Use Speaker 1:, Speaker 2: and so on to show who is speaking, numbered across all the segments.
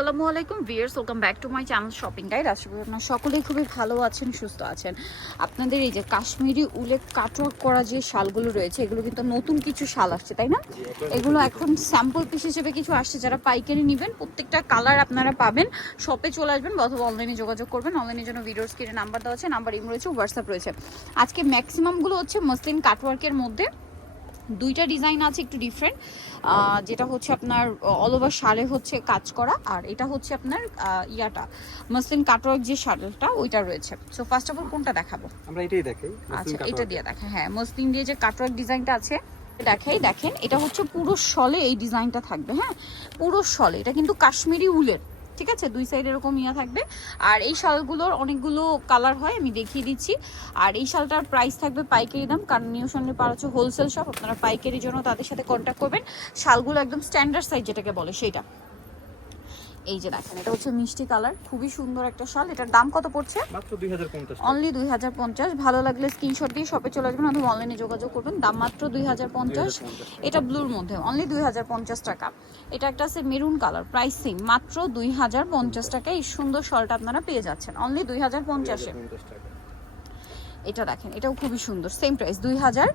Speaker 1: আসসালামু আলাইকুম viewers welcome back to my channel shopping guide আশা করি আপনারা সকলেই খুবই ভালো আছেন, সুস্থ আছেন। আপনাদের এই যে কাশ্মীরি উলে কাটওয়ার্ক করা যে শালগুলো রয়েছে, এগুলো কিন্তু নতুন কিছু শাল আসছে, তাই না? এগুলো এখন স্যাম্পল পিস হিসেবে কিছু আসছে, যারা পাইকারি নেবেন, প্রত্যেকটা কালার আপনারা পাবেন। শপে চলে আসবেন অথবা অনলাইনে যোগাযোগ করবেন। অনলাইনের জন্য ভিডিওর স্ক্রিনে নাম্বার দেওয়া আছে নাম্বার ইম রয়েছে হোয়াটসঅ্যাপ রয়েছে। আজকে ম্যাক্সিমামগুলো হচ্ছে মসলিন কাটওয়ার্কের মধ্যে। দুইটা ডিজাইন আছে একটু ডিফারেন্ট যেটা হচ্ছে আপনার অল ওভার শাড়ে হচ্ছে কাজ করা আর এটা হচ্ছে আপনার ইয়াটা মসলিন কাটওয়ার্ক যে শাড়িটা ওইটা রয়েছে। সো ফার্স্ট অফ অল কোনটা দেখাবো?
Speaker 2: আমরা এটাই দেখাই
Speaker 1: আচ্ছা এটা দিয়ে দেখা হ্যাঁ মসলিন দিয়ে যে কাটওয়ার্ক ডিজাইনটা আছে দেখাই দেখেন এটা হচ্ছে পুরো শলে এই ডিজাইনটা থাকবে হ্যাঁ? পুরো শলে এটা কিন্তু কাশ্মীরি উলের ঠিক আছে? দুই সাইড এরকম ইয়া থাকবে। আর এই শালগুলোর অনেকগুলো কালার হয়, আমি দেখিয়ে দিচ্ছি। আর এই শালটার প্রাইস থাকবে পাইকারি দাম। কারণ নিউ সন্ধ্যে পার হচ্ছে হোলসেল শপ আপনারা পাইকারির জন্য তাদের সাথে কন্ট্যাক্ট করবেন। শালগুলো একদম স্ট্যান্ডার্ড সাইজ যেটাকে বলে, সেইটা। এই যে দেখেন এটা হচ্ছে মিষ্টি কালার খুবই সুন্দর একটা শাল। এটার দাম কত পড়ছে?
Speaker 2: মাত্র দুই হাজার পঞ্চাশ
Speaker 1: অনলি দুই হাজার পঞ্চাশ। ভালো লাগলে স্ক্রিনশট দিয়ে শপে চলে আসবেন অথবা অনলাইনে যোগাযোগ করবেন। দাম মাত্র দুই হাজার পঞ্চাশ। এটা ব্লুর মধ্যে অনলি দুই হাজার পঞ্চাশ টাকা। এটা একটা আছে মেরুন কালার প্রাইস সেম মাত্র দুই হাজার পঞ্চাশ টাকা। এই সুন্দর শলটা আপনারা পেয়ে যাচ্ছেন অনলি দুই হাজার পঞ্চাশে।
Speaker 2: পঞ্চাশ টাকা।
Speaker 1: এটা দেখেন এটাও খুবই সুন্দর সেম প্রাইস দুই হাজার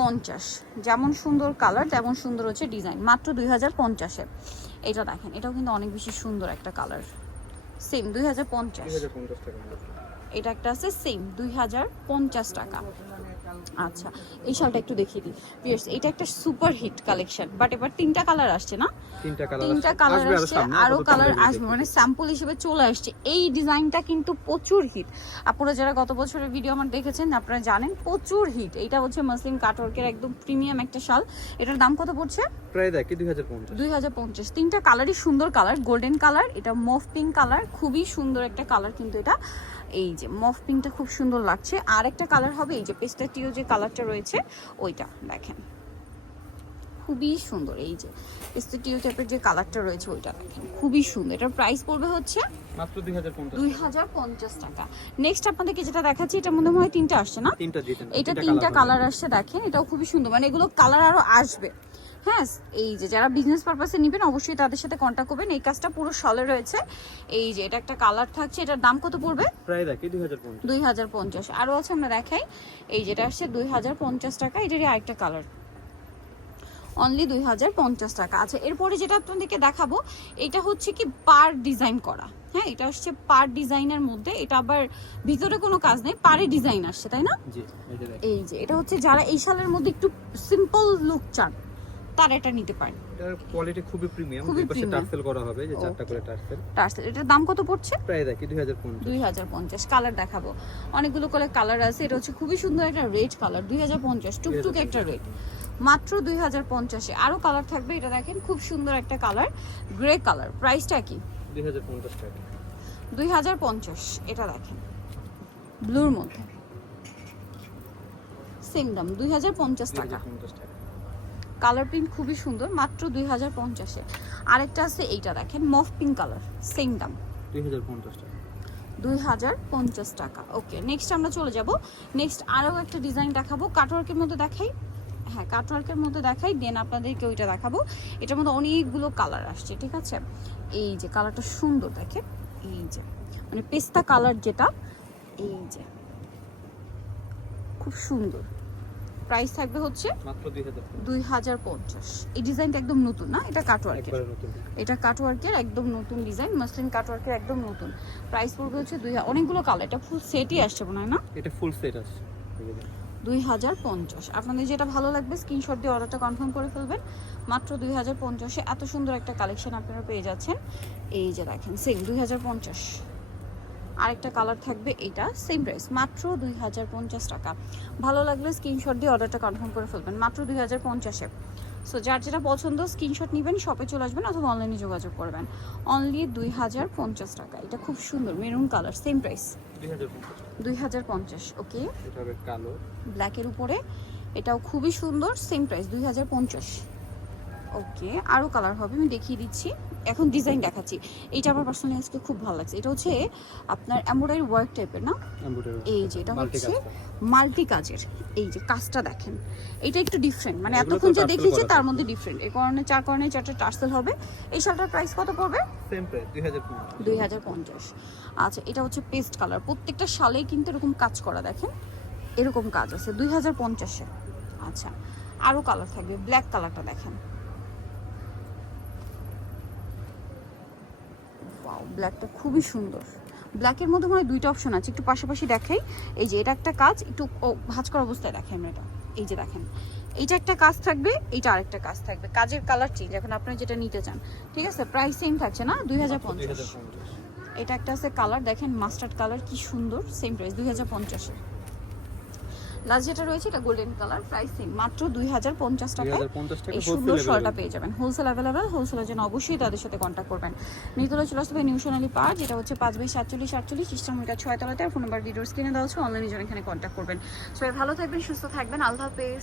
Speaker 2: পঞ্চাশ।
Speaker 1: যেমন সুন্দর কালার তেমন সুন্দর হচ্ছে ডিজাইন মাত্র দুই হাজার পঞ্চাশে। এটা দেখেন এটাও কিন্তু অনেক বেশি সুন্দর একটা কালার সেম দুই হাজার পঞ্চাশ। এটা একটা আছে সেম দুই হাজার পঞ্চাশ টাকা। আচ্ছা এই শালটা একটু দেখিয়ে দিই। পিয়ার্স এটা একটা সুপার হিট কালেকশন বাট এবার তিনটা কালার আসছে না?
Speaker 2: তিনটা কালার
Speaker 1: তিনটা কালার আসছে
Speaker 2: আরও
Speaker 1: কালার আসবে মানে স্যাম্পল হিসেবে চলে আসছে। এই ডিজাইনটা কিন্তু প্রচুর হিট আপনারা যারা গত বছরের ভিডিও আমার দেখেছেন আপনারা জানেন প্রচুর হিট এটা হচ্ছে মাসলিন কাটওয়ার্কের একদম প্রিমিয়াম একটা শাল। এটার দাম কত পড়ছে?
Speaker 2: প্রায় দেখি দুই হাজার পঞ্চাশ।
Speaker 1: দুই হাজার পঞ্চাশ। তিনটা কালারই সুন্দর কালার গোল্ডেন কালার এটা মফ পিঙ্ক কালার খুবই সুন্দর একটা কালার কিন্তু এটা। এই যে মফ পিঙ্কটা খুব সুন্দর লাগছে। আর একটা কালার হবে, এই যে পেস্টাটিও যে কালারটা রয়েছে, ওইটা দেখেন। খুবই সুন্দর, এই যে পেস্টাটিও টাইপের যে কালারটা রয়েছে, ওইটা দেখেন। খুবই সুন্দর। এটার প্রাইস পড়বে হচ্ছে
Speaker 2: মাত্র
Speaker 1: টাকা। নেক্সট আপনাদেরকে যেটা দেখাচ্ছি এটার মধ্যে মনে হয় তিনটা আসছে না?
Speaker 2: তিনটা দিতেন
Speaker 1: এটা তিনটা কালার আসছে দেখেন এটাও খুবই সুন্দর। মানে এগুলো কালার আরও আসবে। হ্যাঁ এই যে যারা বিজনেস পারপাসে নেবেন অবশ্যই তাদের সাথে কন্ট্যাক্ট করবেন। এই কাজটা পুরো সলে রয়েছে। এই যে এটা একটা কালার থাকছে এটার দাম কত পড়বে?
Speaker 2: প্রায় দেখি
Speaker 1: আছে আমরা দেখাই। এই যেটা আসছে দুই হাজার পঞ্চাশ টাকা এটারই আরেকটা কালার অনলি দুই হাজার পঞ্চাশ টাকা। আচ্ছা এরপরে যেটা আপনাদেরকে দেখাবো এটা হচ্ছে কি পার ডিজাইন করা। হ্যাঁ এটা হচ্ছে পার ডিজাইনের মধ্যে এটা আবার ভিতরে কোনো কাজ নেই পারে ডিজাইন আসছে তাই না?
Speaker 2: এই যে
Speaker 1: এটা হচ্ছে যারা এই সালের মধ্যে একটু সিম্পল লুক চান তারা এটা নিতে পারেন।
Speaker 2: এটার কোয়ালিটি খুবই প্রিমিয়াম
Speaker 1: খুবই
Speaker 2: দুই পাশে। টার্সেল করা হবে যে চারটা করে টার্সেল।
Speaker 1: টার্সেল এটার দাম কত পড়ছে?
Speaker 2: প্রায় দেখি দুই হাজার পঞ্চাশ।
Speaker 1: দুই হাজার পঞ্চাশ কালার দেখাবো। অনেকগুলো করে কালার আছে এটা হচ্ছে খুবই সুন্দর একটা রেড কালার দুই হাজার পঞ্চাশ টুকটুক একটা রেড। মাত্র দুই হাজার পঞ্চাশে। আরও কালার থাকবে এটা দেখেন খুব সুন্দর একটা কালার গ্রে কালার। প্রাইসটা কি?
Speaker 2: দুই হাজার পঞ্চাশ টাকা।
Speaker 1: দুই হাজার পঞ্চাশ এটা দেখেন। ব্লুর মধ্যে। সেম দাম দুই হাজার পঞ্চাশ
Speaker 2: দুই
Speaker 1: টাকা
Speaker 2: হাজার পঞ্চাশ টাকা।
Speaker 1: কালার প্রিন্ট খুবই সুন্দর মাত্র দুই হাজার পঞ্চাশে। আরেকটা আছে এইটা দেখেন মফ পিঙ্ক কালার সেম দাম।
Speaker 2: দুই হাজার পঞ্চাশ টাকা।
Speaker 1: দুই হাজার পঞ্চাশ টাকা ওকে নেক্সট আমরা চলে যাব। নেক্সট আরও একটা ডিজাইন দেখাবো কাটওয়ার্কের মধ্যে দেখাই। হ্যাঁ কাটওয়ার্কের মধ্যে দেখাই দেন আপনাদেরকে ওইটা দেখাবো। এটার মধ্যে অনেকগুলো কালার আসছে ঠিক আছে? এই যে কালারটা সুন্দর দেখেন। এই যে মানে পেস্তা কালার যেটা এই যে। খুব সুন্দর। প্রাইস থাকবে হচ্ছে
Speaker 2: মাত্র দুই হাজার
Speaker 1: পঞ্চাশ। এই ডিজাইনটা একদম নতুন না? এটা কাটওয়ার্কের এটা কাটওয়ার্কের একদম নতুন ডিজাইন মাসলিন কাটওয়ার্কের একদম নতুন। প্রাইস পড়বে হচ্ছে দুই অনেকগুলো কালার এটা ফুল সেটই আসছে মনে হয় না?
Speaker 2: এটা ফুল সেট দেখেন।
Speaker 1: দুই হাজার পঞ্চাশ। আপনাদের যেটা ভালো লাগবে স্ক্রিনশট দিয়ে অর্ডারটা কনফার্ম করে ফেলবেন। মাত্র দুই হাজার পঞ্চাশে এত সুন্দর একটা কালেকশন আপনারা পেয়ে যাচ্ছেন। এই যে দেখেন সেম দুই হাজার পঞ্চাশ। আরেকটা কালার থাকবে, এটা সেম প্রাইস মাত্র দুই হাজার পঞ্চাশ টাকা। ভালো লাগলে স্ক্রিনশট দিয়ে অর্ডারটা কনফার্ম করে ফেলবেন, মাত্র দুই হাজার পঞ্চাশে। সো যার যেটা পছন্দ স্ক্রিনশট নেবেন শপে চলে আসবেন অথবা অনলাইনে যোগাযোগ করবেন। অনলি দুই হাজার পঞ্চাশ টাকা, এটা খুব সুন্দর মেরুন কালার সেম প্রাইস
Speaker 2: দুই হাজার পঞ্চাশ
Speaker 1: ওকে?
Speaker 2: এটা হবে কালো
Speaker 1: ব্ল্যাকের উপরে। এটাও খুবই সুন্দর সেম প্রাইস দুই হাজার পঞ্চাশ। ওকে আরও কালার হবে আমি দেখিয়ে দিচ্ছি। এখন ডিজাইন দেখাচ্ছি। এইটা আমার পার্সোনালি আজকে খুব ভালো লাগছে। এটা হচ্ছে আপনার এমব্রয়ডারি ওয়ার্ক টাইপের না? এই যে এটা হচ্ছে মাল্টি কাজের। এই যে কাজটা দেখেন। এটা একটু ডিফারেন্ট মানে এতক্ষণ যে দেখিয়েছি তার মধ্যে ডিফারেন্ট এই কারণে চার কারণে চারটা টার্সেল হবে। এই শালটার প্রাইস কত পড়বে?
Speaker 2: সেম প্রাইস 2015
Speaker 1: দুই হাজার পঞ্চাশ। আচ্ছা এটা হচ্ছে পেস্ট কালার প্রত্যেকটা শালেই কিন্তু এরকম কাজ করা দেখেন। এরকম কাজ আছে দুই হাজার পঞ্চাশে। আচ্ছা আরও কালার থাকবে। ব্ল্যাক কালারটা দেখেন। ওয়াও ব্ল্যাকটা খুবই সুন্দর। ব্ল্যাকের মধ্যে মনে হয় দুইটা অপশন আছে। একটু পাশাপাশি দেখাই। এই যে এটা একটা কাজ একটু ভাজ করা অবস্থায় দেখেন আমরা এটা। এই যে দেখেন এইটা একটা কাজ থাকবে এইটা আরেকটা কাজ থাকবে। কাজের কালার চেঞ্জ এখন আপনি যেটা নিতে চান ঠিক আছে? প্রাইস সেম থাকছে না? দুই হাজার পঞ্চাশ। এটা একটা আছে কালার দেখেন মাস্টার্ড কালার কি সুন্দর সেম প্রাইস দুই হাজার পঞ্চাশে লাস্ট যেটা রয়েছে এটা গোল্ডেন কালার প্রাইস সেম মাত্র দুই হাজার পঞ্চাশ টাকায়।
Speaker 2: 2050 টাকা
Speaker 1: এই সুন্দর শলটা পেয়ে যাবেন হোলসেল অ্যাভেলেবেল হোলসেলের জন্য অবশ্যই তাদের সাথে কন্ট্যাক্ট করবেন। নিতলা চলে আসতে নিউ সোনালি পার্ক যেটা হচ্ছে পাঁচ বাই সাতচল্লিশ আটচল্লিশ ইস্টার মিটার ছয় তলাতে আর ফোন নাম্বার ভিডিও স্ক্রিনে দেওয়া হচ্ছে অনলাইনে জন্য এখানে কন্ট্যাক্ট করবেন। সবাই ভালো থাকবেন সুস্থ থাকবেন আল্লাহ হাফেজ।